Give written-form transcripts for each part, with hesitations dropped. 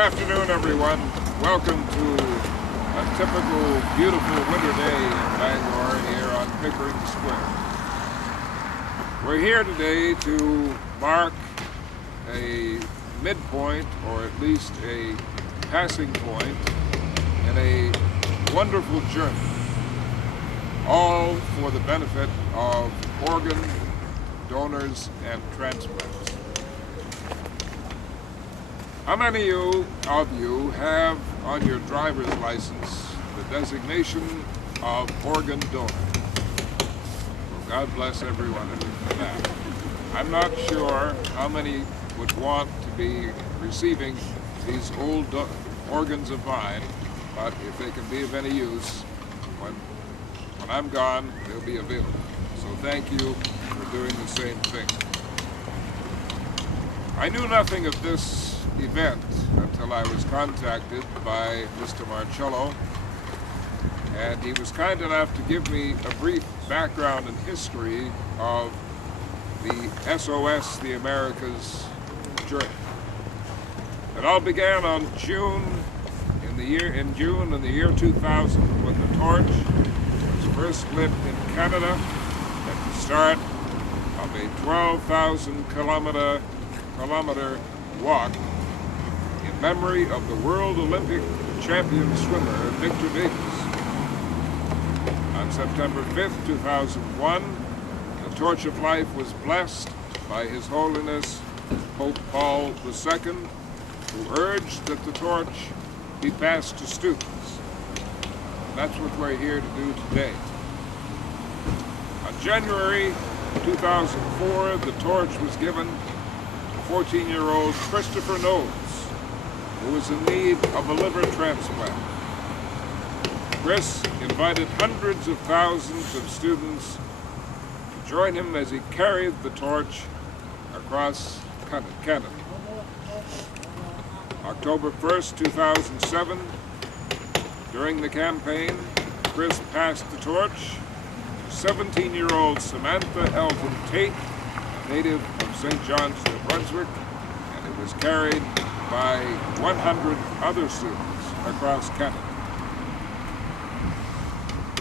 afternoon, everyone. Welcome to a typical beautiful winter day in Bangor here on Pickering Square. We're here today to mark a midpoint, or at least a passing point, in a wonderful journey, all for the benefit of organ donors and transplants. How many of you have on your driver's license the designation of organ donor? Well, God bless every one of you for that. I'm not sure how many would want to be receiving these old organs of mine, but if they can be of any use, when I'm gone, they'll be available. So thank you for doing the same thing. I knew nothing of this event until I was contacted by Mr. Marcello, and he was kind enough to give me a brief background and history of the SOS the Americas journey. It all began on June in the year 2000, when the torch was first lit in Canada at the start of a 12,000 kilometer walk in memory of the World Olympic champion swimmer Victor Davis. On September 5th, 2001, the Torch of Life was blessed by His Holiness Pope Paul II, who urged that the torch be passed to students. That's what we're here to do today. On January 2004, the torch was given to 14-year-old Christopher Knowles, who was in need of a liver transplant. Chris invited hundreds of thousands of students to join him as he carried the torch across Canada. October 1st, 2007, during the campaign, Chris passed the torch to 17-year-old Samantha Elton Tate, a native of St. John's, New Brunswick, and it was carried by 100 other students across Canada.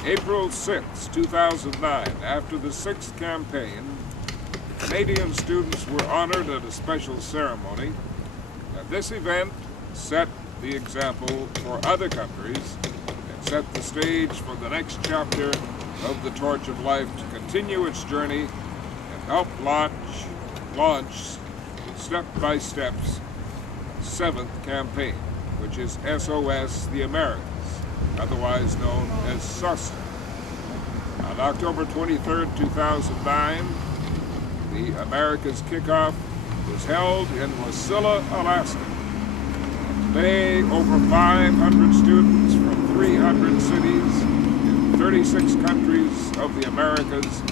April 6, 2009, after the 6th campaign, Canadian students were honored at a special ceremony, and this event set the example for other countries and set the stage for the next chapter of the Torch of Life to continue its journey and help launch step-by-steps 7th campaign, which is SOS the Americas, otherwise known as SOSTHE. On October 23rd, 2009, the Americas kickoff was held in Wasilla, Alaska. Today, over 500 students from 300 cities in 36 countries of the Americas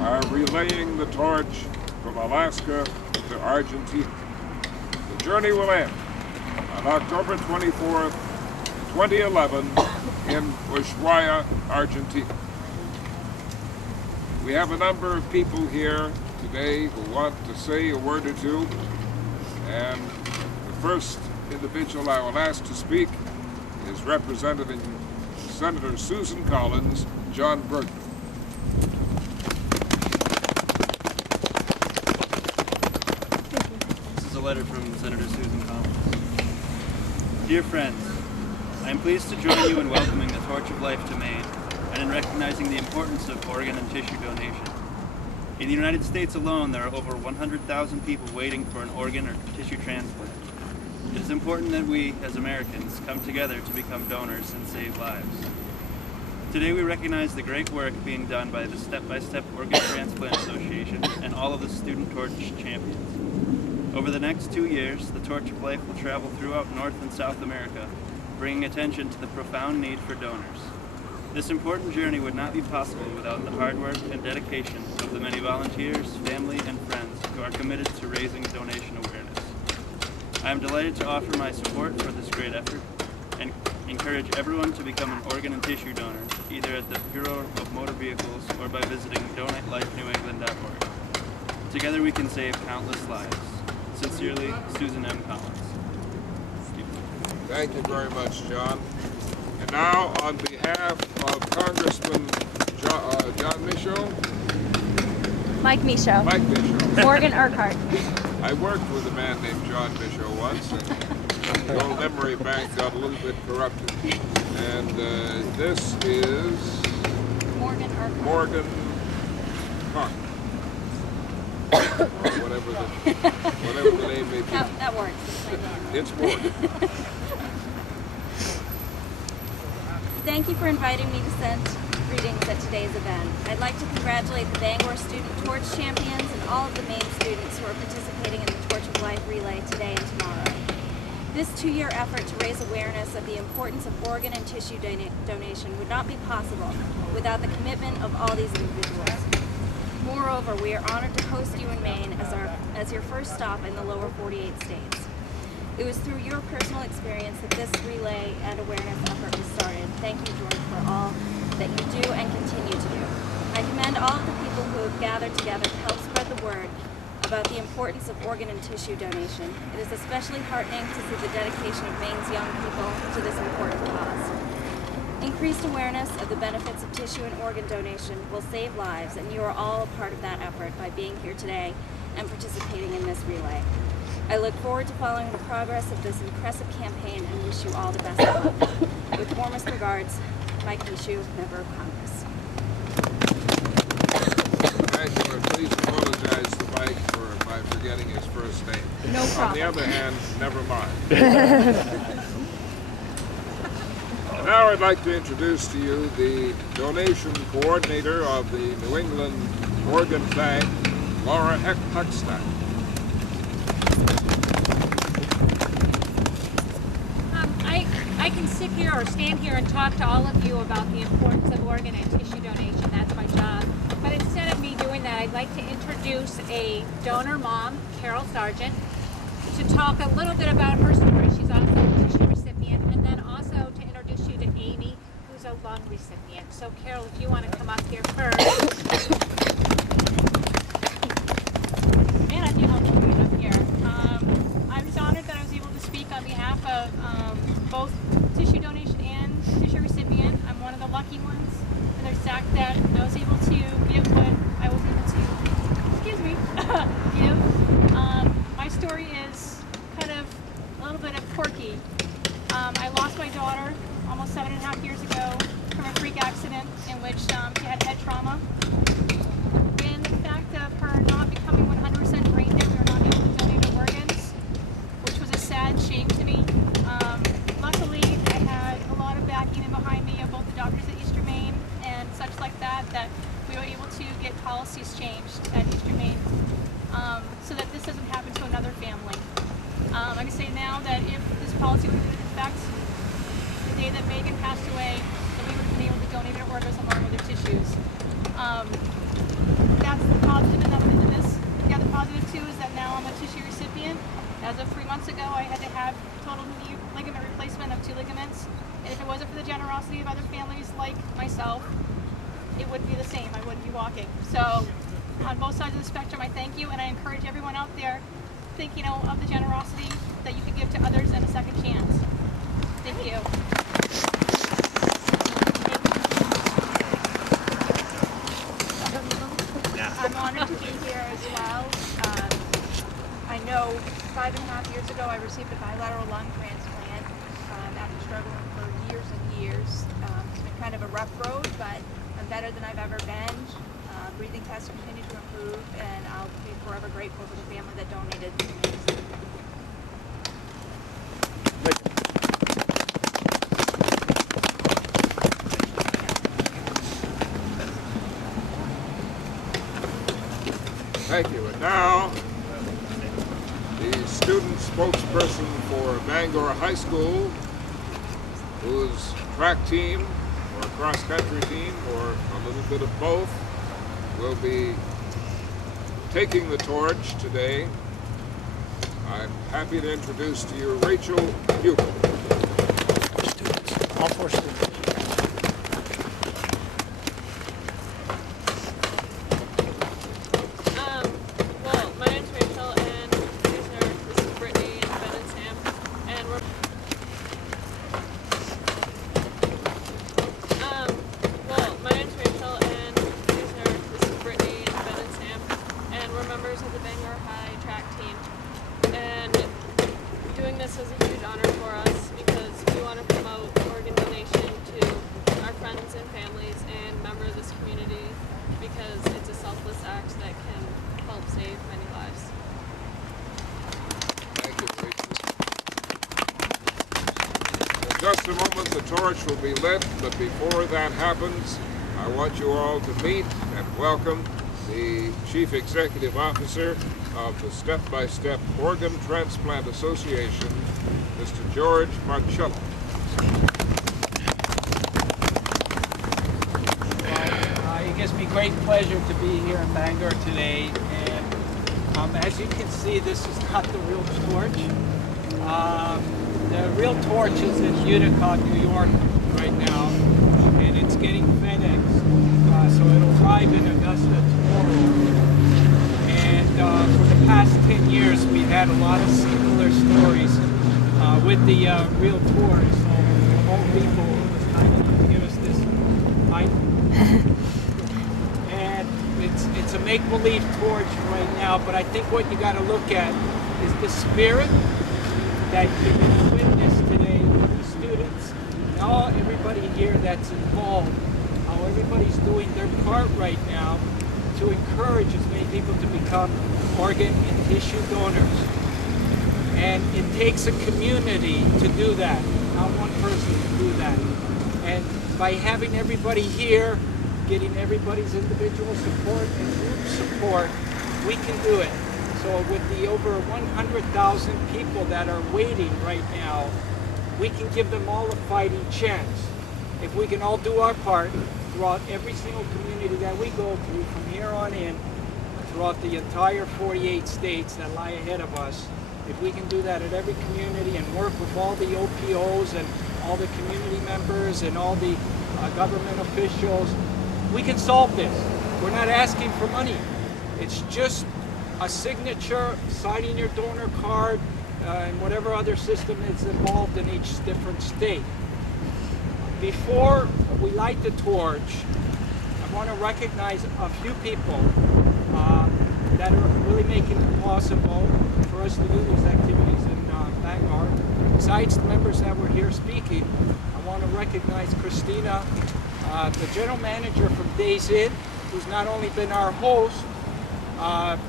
are relaying the torch from Alaska to Argentina. The journey will end on October 24th, 2011 in Ushuaia, Argentina. We have a number of people here today who want to say a word or two, and the first individual I will ask to speak is Representative Senator Susan Collins, John Burton. This is a letter from Senator Susan Collins. Dear friends, I am pleased to join you in welcoming the Torch of Life to Maine and in recognizing the importance of organ and tissue donation. In the United States alone, there are over 100,000 people waiting for an organ or tissue transplant. It is important that we, as Americans, come together to become donors and save lives. Today we recognize the great work being done by the Step-by-Step Organ Transplant Association and all of the Student Torch champions. Over the next 2 years, the Torch of Life will travel throughout North and South America, bringing attention to the profound need for donors. This important journey would not be possible without the hard work and dedication of the many volunteers, family, and friends who are committed to raising donation awareness. I am delighted to offer my support for this great effort and encourage everyone to become an organ and tissue donor, either at the Bureau of Motor Vehicles or by visiting DonateLifeNewEngland.org. Together we can save countless lives. Sincerely, Susan M. Collins. Thank you very much, John. And now, on behalf of Congressman John Michaud, Mike Michaud. Mike Michaud. Morgan Urquhart. I worked with a man named John Michaud once, and the old memory bank got a little bit corrupted. And this is Morgan Urquhart. Morgan Park. Or whatever the name may be. That works. It's Morgan. Thank you for inviting me to send greetings at today's event. I'd like to congratulate the Bangor Student Torch Champions and all of the Maine students who are participating in the Torch of Life Relay today and tomorrow. This 2-year effort to raise awareness of the importance of organ and tissue donation would not be possible without the commitment of all these individuals. Moreover, we are honored to host you in Maine as your first stop in the lower 48 states. It was through your personal experience that this relay and awareness effort was started. Thank you, George, for all that you do and continue to do. I commend all of the people who have gathered together to help spread the word about the importance of organ and tissue donation. It is especially heartening to see the dedication of Maine's young people to this important cause. Increased awareness of the benefits of tissue and organ donation will save lives, and you are all a part of that effort by being here today and participating in this relay. I look forward to following the progress of this impressive campaign and wish you all the best of luck. With warmest regards, Mike Michaud, Member of Congress. Thank you, and please apologize to Mike for my forgetting his first name. No problem. On the other hand, never mind. And now I'd like to introduce to you the donation coordinator of the New England Organ Bank, Laura Huckstadt. I can sit here or stand here and talk to all of you about the importance of organ and tissue donation. That's my job. But instead of me doing that, I'd like to introduce a donor mom, Carol Sargent, to talk a little bit about her story. She's also a tissue recipient, and then also to introduce you to Amy, who's a lung recipient. So Carol, if you want to come up here first. And I think I'll get you up here. I was honored that I was able to speak on behalf of both tissue donation and tissue recipient. I'm one of the lucky ones in the fact that I was able to give what I was able to, give. My story is kind of a little bit of quirky. I lost my daughter almost 7.5 years ago from a freak accident in which she had head trauma. And the fact of her not becoming 100% brain dead, we were not able to donate her organs, which was a sad shame to me. Luckily, I had a lot of backing in behind me of both the doctors at Eastern Maine and such like that we were able to get policies changed at Eastern Maine so that this doesn't happen to another family. I can say now that if this policy would have been in effect the day that Megan passed away, then we would have been able to donate her organs along with her tissues. That's the positive element of this. The other positive too is that now I'm a tissue recipient. As of 3 months ago, I had to have total knee ligament replacement of 2 ligaments. And if it wasn't for the generosity of other families like myself, it wouldn't be the same. I wouldn't be walking. So on both sides of the spectrum, I thank you, and I encourage everyone out there thinking of the generosity that you can give to others and a second chance. Thank you. I'm honored to be here as well. I know 5.5 years ago I received a bilateral lung transplant after struggling for years and years. It's been kind of a rough road, but I'm better than I've ever been. Breathing tests continue to improve, and I'll be forever grateful for the family that donated to me. Thank you. And now, the student spokesperson for Bangor High School, whose track team or cross-country team or a little bit of both will be taking the torch today. I'm happy to introduce to you Rachel Hubel. All 4 students. Well, my name's Rachel, and this is Brittany and Ben and Sam, and we're this is a huge honor for us because we want to promote organ donation to our friends and families and members of this community because it's a selfless act that can help save many lives. Thank you, Rachel. In just a moment, the torch will be lit, but before that happens, I want you all to meet and welcome the Chief Executive Officer of the Step by Step Organ Transplant Association, Mr. George Marcello. It gives me great pleasure to be here in Bangor today, and as you can see, this is not the real torch. The real torch is in Utica, New York right now, and it's getting FedEx, so it'll arrive in Augusta tomorrow. And for the past 10 years, we've had a lot of similar stories with the real torch. So all people was kind enough to give us this item. And it's a make-believe torch right now, but I think what you got to look at is the spirit that you're going to witness today with the students and everybody here that's involved, how everybody's doing their part right now to encourage as many people to become organ and tissue donors. And it takes a community to do that, not one person to do that. And by having everybody here, getting everybody's individual support and group support, we can do it. So with the over 100,000 people that are waiting right now, we can give them all a fighting chance. If we can all do our part throughout every single community that we go through from here on in, throughout the entire 48 states that lie ahead of us, if we can do that at every community and work with all the OPOs and all the community members and all the government officials, we can solve this. We're not asking for money. It's just a signature, signing your donor card, and whatever other system is involved in each different state. Before we light the torch, I want to recognize a few people that are really making it possible for us to do these activities in Bangor. Besides the members that were here speaking, I want to recognize Christina, the general manager from Days Inn, who's not only been our host,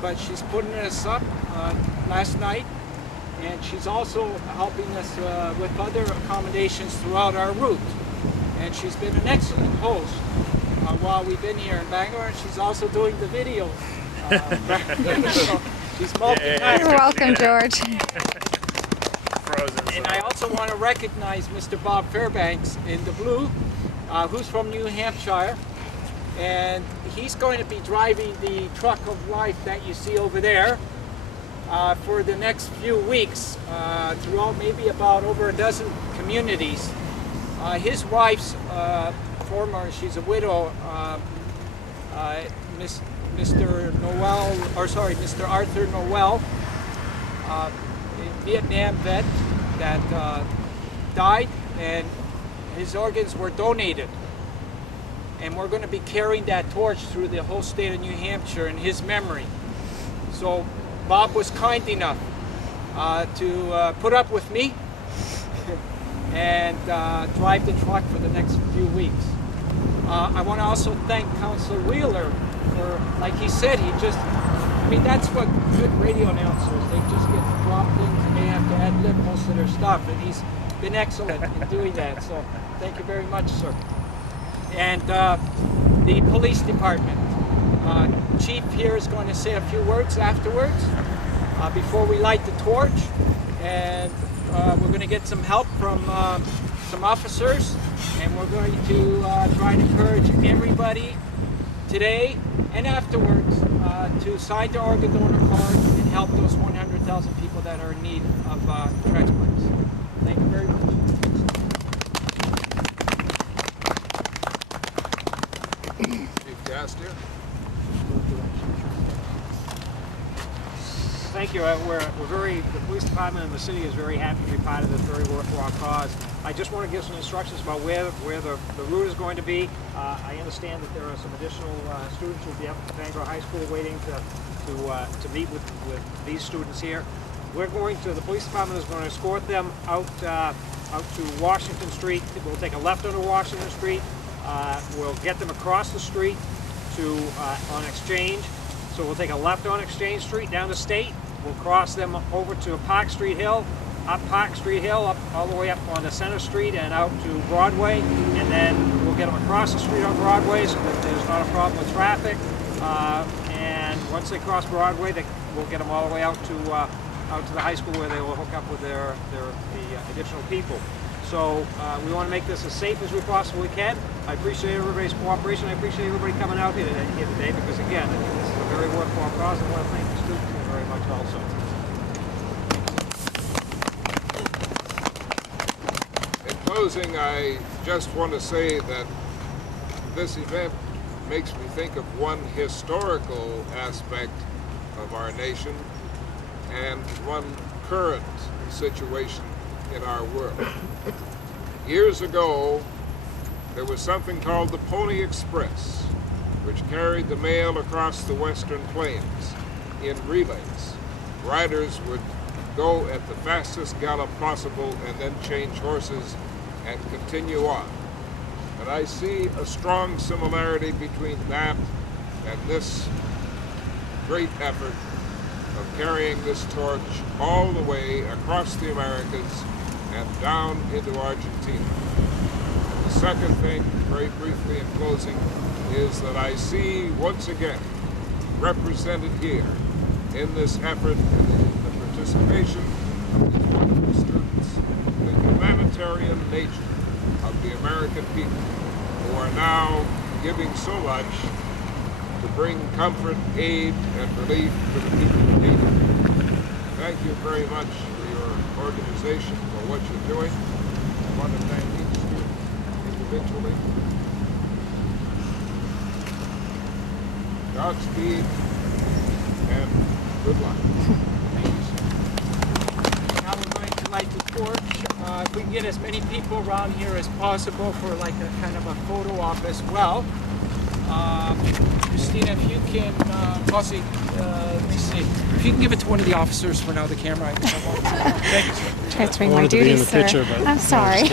but she's putting us up last night, and she's also helping us with other accommodations throughout our route. And she's been an excellent host while we've been here in Bangor, and she's also doing the videos. So she's multitasking. You're welcome, George. And I also want to recognize Mr. Bob Fairbanks in the blue, who's from New Hampshire, and he's going to be driving the truck of life that you see over there for the next few weeks throughout maybe about over a dozen communities. His wife's she's a widow, Mr. Arthur Noel, a Vietnam vet that died, and his organs were donated. And we're going to be carrying that torch through the whole state of New Hampshire in his memory. So Bob was kind enough to put up with me and drive the truck for the next few weeks. I want to also thank Councilor Wheeler for, like he said, that's what good radio announcers, they just get to drop things and they have to ad-lib most of their stuff, and he's been excellent in doing that, so thank you very much, sir. And the police department. Chief here is going to say a few words afterwards before we light the torch, and we're going to get some help from some officers, and we're going to try and encourage everybody today and afterwards to sign the organ donor card and help those 100,000 people that are in need of transplants. Thank you very much. Chief Gastier. Thank you. The police department and the city is very happy to be part of this very worthwhile cause. I just want to give some instructions about where the route is going to be. I understand that there are some additional students who will be up at Bangor High School waiting to meet with these students here. the police department is going to escort them out to Washington Street. We'll take a left onto Washington Street. We'll get them across the street on Exchange. So we'll take a left on Exchange Street down to State. We'll cross them over to Park Street Hill, up Park Street Hill, up all the way up onto Center Street and out to Broadway, and then we'll get them across the street on Broadway so that there's not a problem with traffic. And once they cross Broadway, we'll get them all the way out to the high school where they will hook up with the additional people. So we want to make this as safe as we possibly can. I appreciate everybody's cooperation. I appreciate everybody coming out here today because, again, I think this is a very worthwhile cause. I want to thank the students very much also. In closing, I just want to say that this event makes me think of one historical aspect of our nation and one current situation in our world. Years ago, there was something called the Pony Express, which carried the mail across the western plains in relays. Riders would go at the fastest gallop possible and then change horses and continue on. And I see a strong similarity between that and this great effort of carrying this torch all the way across the Americas and down into Argentina. And the second thing, very briefly in closing, is that I see once again represented here in this effort and the participation of these wonderful students, the humanitarian nature of the American people who are now giving so much to bring comfort, aid, and relief to the people of Haiti. Thank you very much for your organization, for what you're doing. I want to thank each student individually. Godspeed and good luck. Thank you, sir. Now we're going to light the torch. If we can get as many people around here as possible for like a kind of a photo op as well. Christina, if you can, Bossy, let me see. If you can give it to one of the officers for now, the camera. Thank you, sir. Transferring my duties, sir. Picture, but I'm sorry.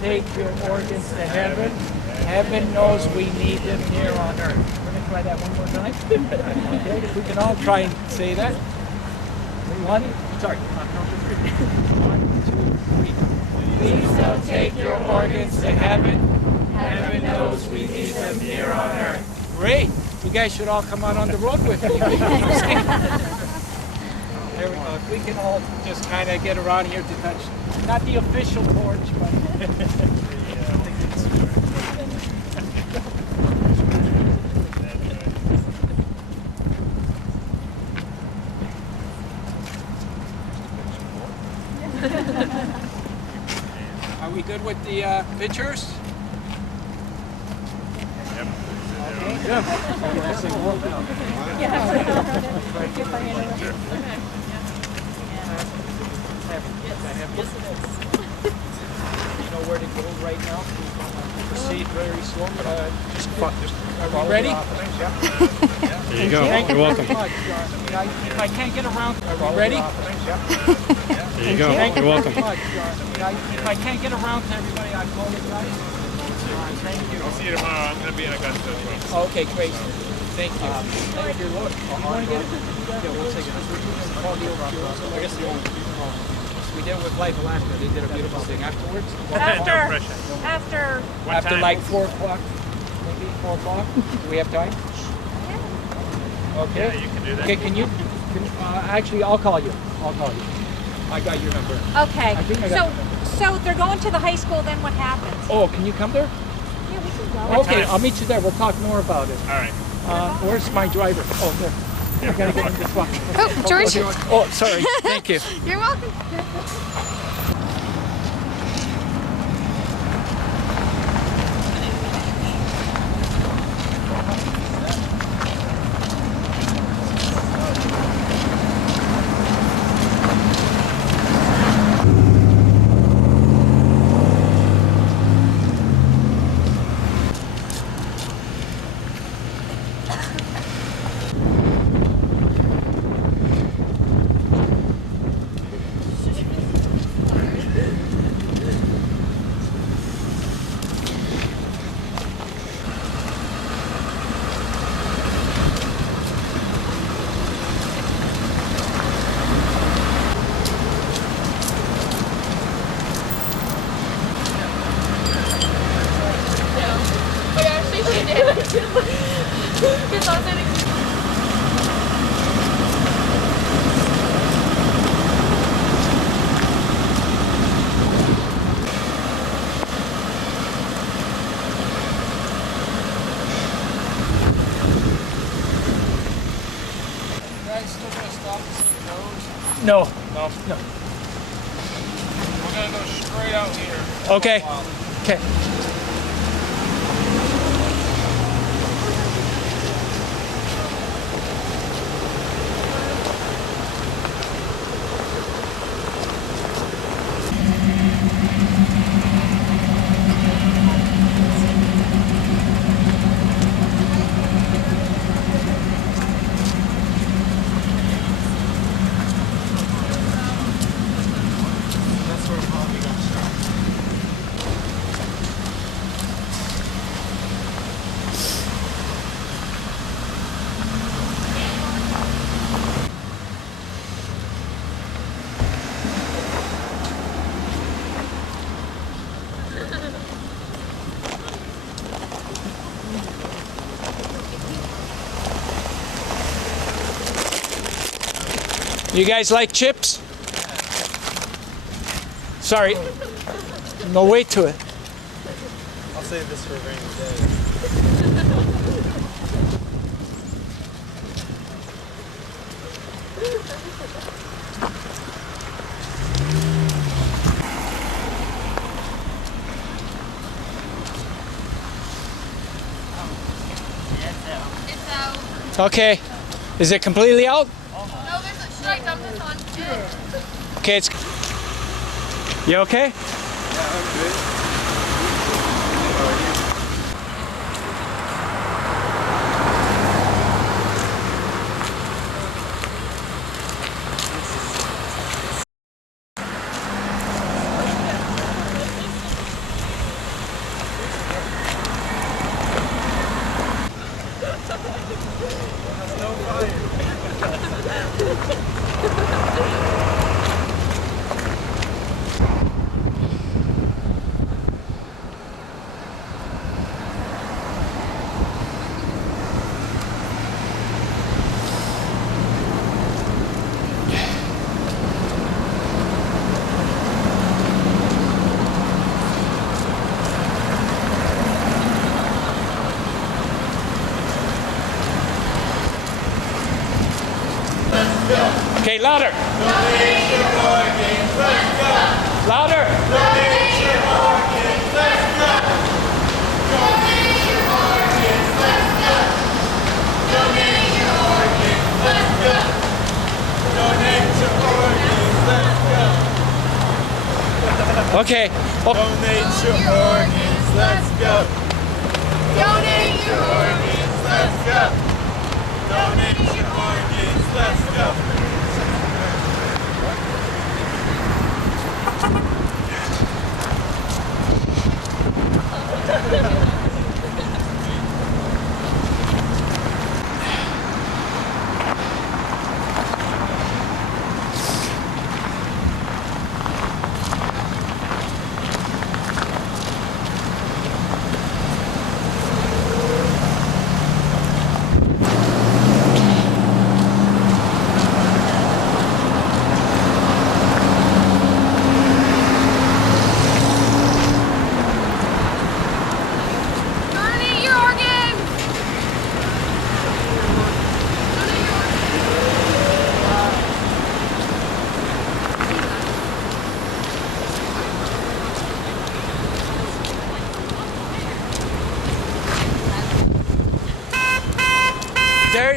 Take your organs to heaven. Heaven knows we need them here on earth. We're going to try that one more time. Okay, if we can all try and say that. One, sorry, I'll count to three. 1, 2, 3. Please don't take your organs to heaven. Heaven knows we need them here on earth. Great. You guys should all come out on the road with me. There we go. If we can all just kind of get around here to touch, not the official torch, but are we good with the pictures? Yep. Okay, good. You know where to go right now? Proceed very slow, but just are we ready? There you go. You're welcome. If I can't get around, are we ready? There you go. You're welcome. If I can't get around to everybody, I apologize. Thank you. I'll see you tomorrow. I'm going to be in Augusta as well. Okay, great. Thank you. Thank you. Look, you want to get it? Yeah, we'll take it. I guess the only we did it with Life Alaska. They did a beautiful thing afterwards. After like 4 o'clock, maybe 4 o'clock. Do we have time? Okay. Yeah, you can do that. Okay, can you? Actually, I'll call you. I got your number. Okay. I think I got your number. So they're going to the high school, then what happens? Oh, can you come there? Yeah, we can go. Okay, I'll meet you there. We'll talk more about it. All right. Where's my driver? Oh, there. I gotta get in this box. Oh, George. Oh, sorry. Thank you. You're welcome. No. No. No. We're gonna go straight out here. Okay. Okay. You guys like chips? Sorry. No weight to it. I'll save this for a rainy day. It's out. Okay. Is it completely out? No, there's a, should I dump this on? Okay, it's... You okay? Okay, louder. Louder. Okay. Oh. Donate your organs, let's go. Donate your organs, let's go. Donate your organs, let's go.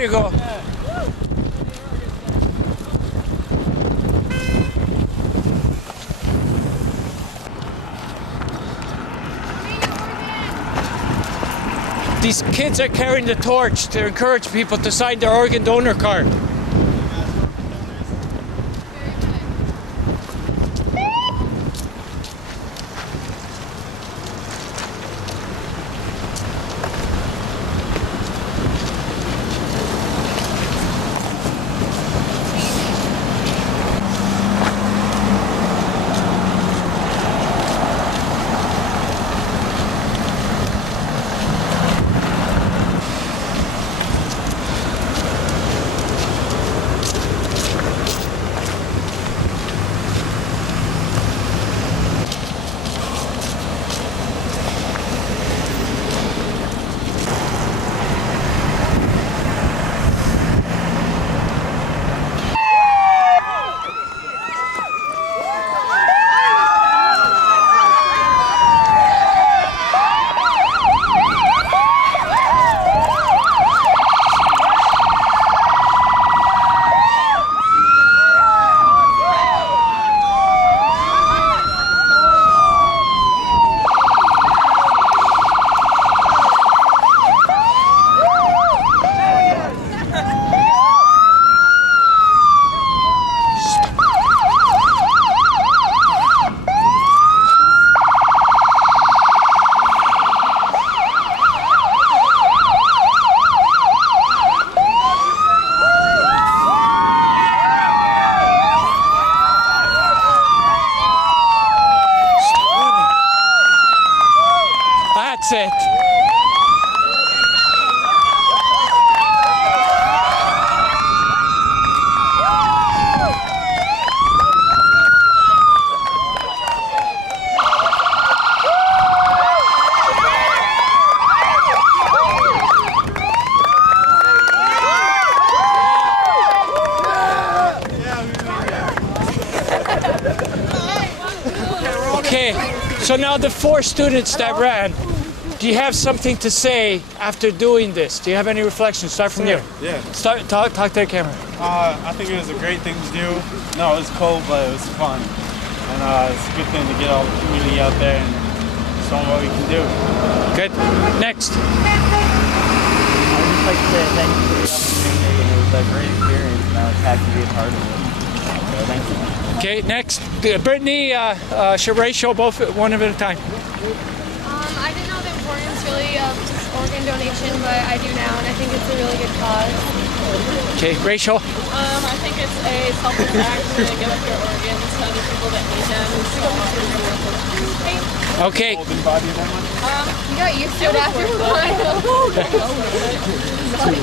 you go. These kids are carrying the torch to encourage people to sign their organ donor card. That's it. Okay, so now the 4 students that ran, do you have something to say after doing this? Do you have any reflections? Start from you. Yeah. Talk to the camera. I think it was a great thing to do. No, it was cold, but it was fun. And it's a good thing to get all the community out there and show them what we can do. Good. Next. I'd just like to say thank you for the opportunity. It was a great experience, and I was happy to be a part of it. So thanks so much. Okay, next. Brittany, Rachel, both one at a time. I didn't know the importance really of just organ donation, but I do now, and I think it's a really good cause. Okay, Rachel. I think it's a selfless act to give up your organs to other people that need them, so Okay. you got used to it after a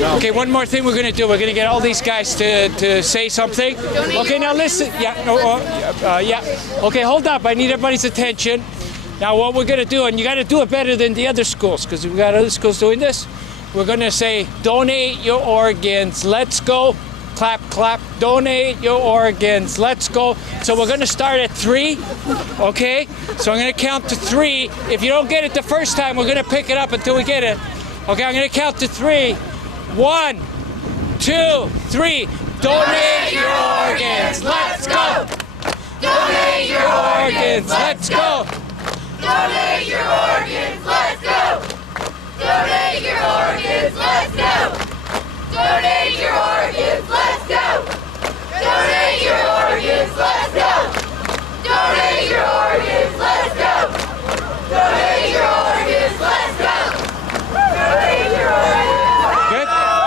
while. Okay, one more thing we're going to do. We're going to get all these guys to say something. Okay, now listen. Yeah, no, yeah. Okay, hold up. I need everybody's attention. Now what we're going to do, and you got to do it better than the other schools, because we've got other schools doing this. We're going to say, donate your organs. Let's go. Clap, clap. Donate your organs. Let's go. So we're going to start at 3. Okay? So I'm going to count to 3. If you don't get it the first time, we're going to pick it up until we get it. Okay, I'm going to count to 3. 1, 2, 3. Donate your organs. Let's go. Donate your organs. Let's go. Donate your organs, let's go! Donate your organs, let's go! Donate your organs, let's go! Donate your organs, let's go!